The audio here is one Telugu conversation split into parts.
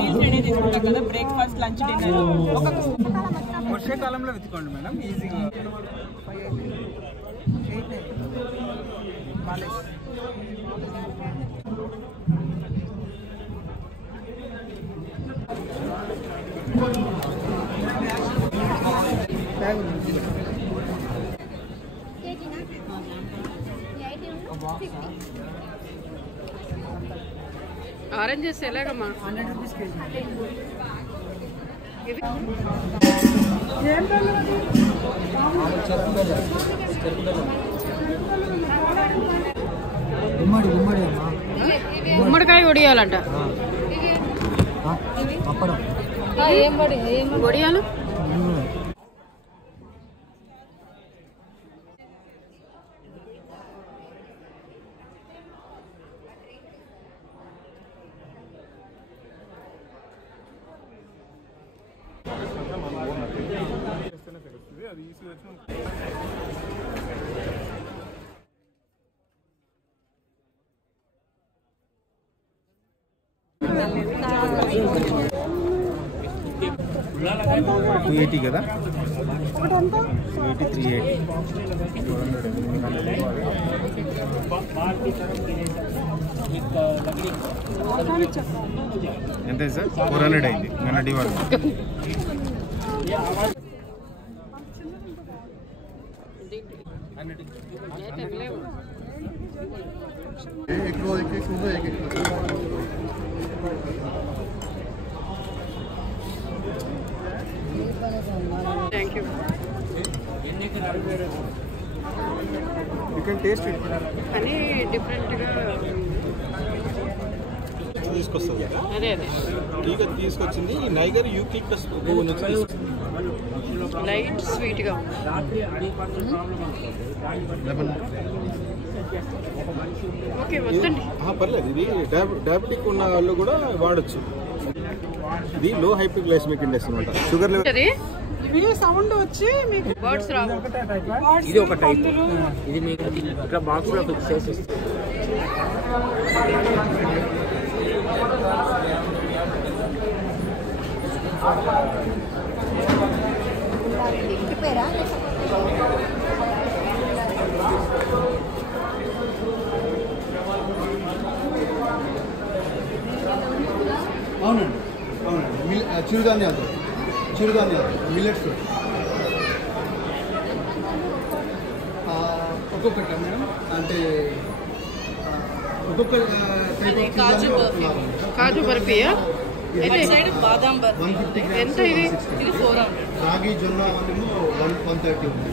మీల్స్ అనేది తీసుకుంటాం కదా, బ్రేక్ఫాస్ట్ లంచ్ డిన్నర్. వర్షాకాలంలో వెతుకోండి మేడం, ఈజీగా. ఆరెంజెస్ ఎలాగమ్మా? 100 rupees KG. గుమ్మడికాయ వడియాలంట. వడియాలు $280 కదా, 280, 380. ఎంత సార్? 400 అయింది మన డివాల్. Thank you. You can taste it అని డిఫరెంట్గా తీసుకొస్తుంది. అదే అదే టీగా తీసుకొచ్చింది నైగర్ యూక్లిప్టస్ లైట్ స్వీట్గా ఉంది. ఓకే వద్దండి. పర్లేదు, ఇది డయాబెటిక్ ఉన్న వాళ్ళు కూడా వాడచ్చు. ఇది లో హైపోగ్లైసెమిక్ ఇండెక్స్ అనమాట. షుగర్ లెవెల్ ఇవి సౌండ్ వచ్చి మీకు బర్డ్స్ రావు. ఇది ఒక టైప్. ఇది మీకు ఇట్లా బాక్స్ లో ఫిక్స్ చేసి అవునండి, అవునండి. చిరుధాన్యాలు మిల్లెట్స్ ఒక్కొక్కట మేడం, అంటే ఒక్కొక్క కాజు బర్ఫీయా? 150 ఎంత ఇది? రాగి జొన్న 130 ఉంది.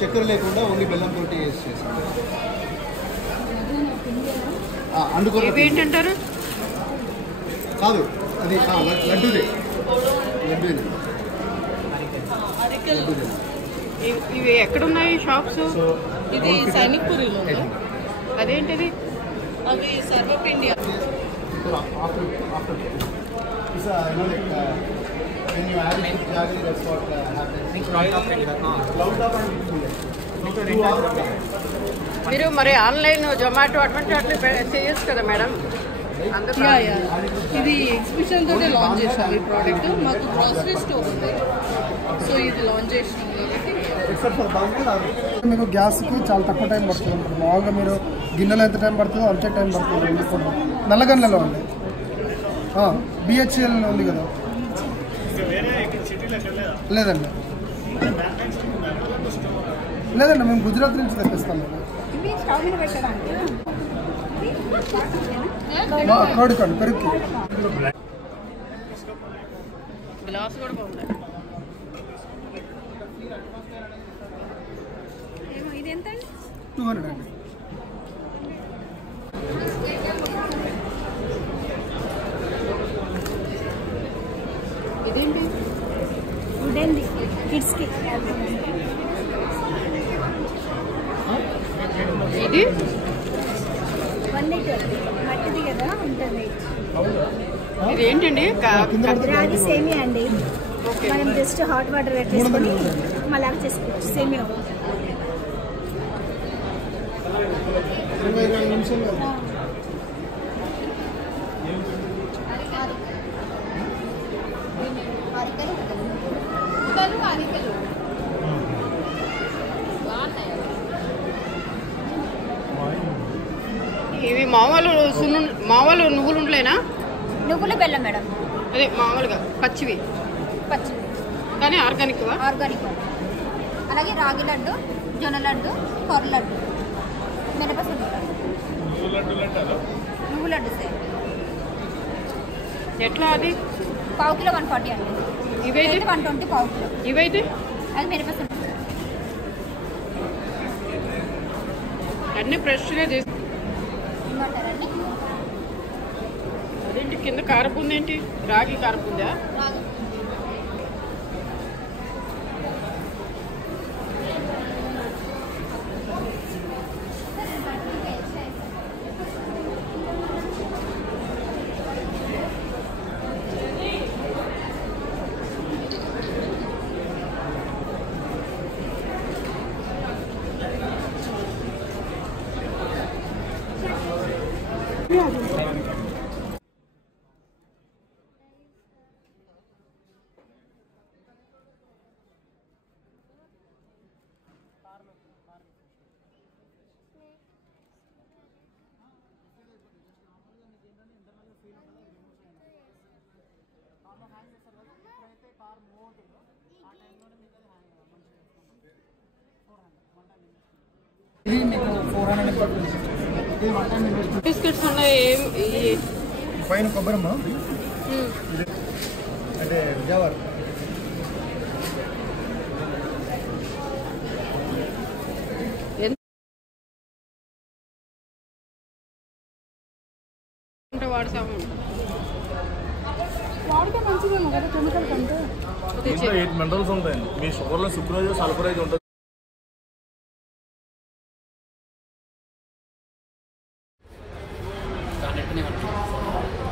చక్కెర లేకుండా ఓన్లీ బెల్లంతో చేస్తాం. అందుకో ఏంటంటారు? కాదు, అది లడ్డూదే. ఇవి ఎక్కడున్నాయి షాప్స్? ఇది సైనిక్పురిలో. అదేంటిది? అవి సర్వ్ ఆఫ్ ఇండియా. మీరు మరి ఆన్లైన్ జొమాటో అటువంటి చేయొచ్చు కదా మేడం? ఇది ఎగ్జిబిషన్ తోటే లాంచ్ చేసాం ఈ ప్రోడక్ట్. మాకు గ్రోసరీ స్టోర్ ఉంది, సో ఇది లాంచ్ చేసినాం కాబట్టి. మీకు గ్యాస్కి చాలా తక్కువ టైం పడుతుంది ఉంటుంది. మామూలుగా మీరు గిన్నెలో ఎంత టైం పడుతుందో అంతే టైం పడుతుంది. నల్లగన్నెలో ఉంది, బిహెచ్ఎల్ ఉంది కదా? లేదండి, లేదండి, మేము గుజరాత్ నుంచి తెప్పిస్తాం. కోడికండి పెరుగుకి గ్లాస్ కూడా బాగుంది. ఇది ఎంత అండి? 200 అండి. ఇదేంటి? ఉడేంది కిడ్స్కి. ఇది 1 లీటర్ మట్టిది కదా, ఉంటుంది. ఇది ఏంటండి? రాగి సేమియా అండి. మనం జస్ట్ హాట్ వాటర్ పెట్టేసుకొని మళ్ళీ చేసుకోవచ్చు. సేమియా 25 నిమిషాలు. ఇవి మామూలు నువ్వులు ఉండలేనా? నువ్వుల బెల్లం మేడం. అదే మామూలుగా పచ్చివి కానీ ఆర్గానిక్ అలాగే రాగి లడ్డు, జొన్న లడ్డు, కొర్ర లడ్డు, మినపసులు, నువ్వు లడ్డు సార్. ఎట్లా అది? పావు కిలో 140 అండి. ఇవైతే 120 పావు కిలో. ఇవైతే అది మినపసులు అన్నీ ఫ్రెష్గా చేసి. ఇమ్మంటారండి? అదేంటి కింద కారపుంది ఏంటి? రాగి కారపుందా? రాగి ఇది మీకు 400 బిస్కెట్స్ ఉన్నాయి. పైన కొబ్బరమ్మ అంటే విజయవాడ వాడితే మంచిదేమో కదా కెమికల్ కంటే. 8 మినరల్స్ ఉంటాయండి. మీ షుగర్లో సుక్రోజ్ సల్ఫరైజ్ ఉంటుంది.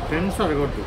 ఫ్రెండ్స్ అడగొద్దు.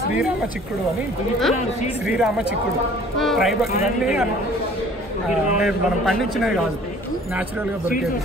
శ్రీరామ చిక్కుడు అని, శ్రీరామ చిక్కుడు ట్రైబల్ ఇవన్నీ అంటే మనం పండించినవి కాదు, న్యాచురల్గా దొరికేది.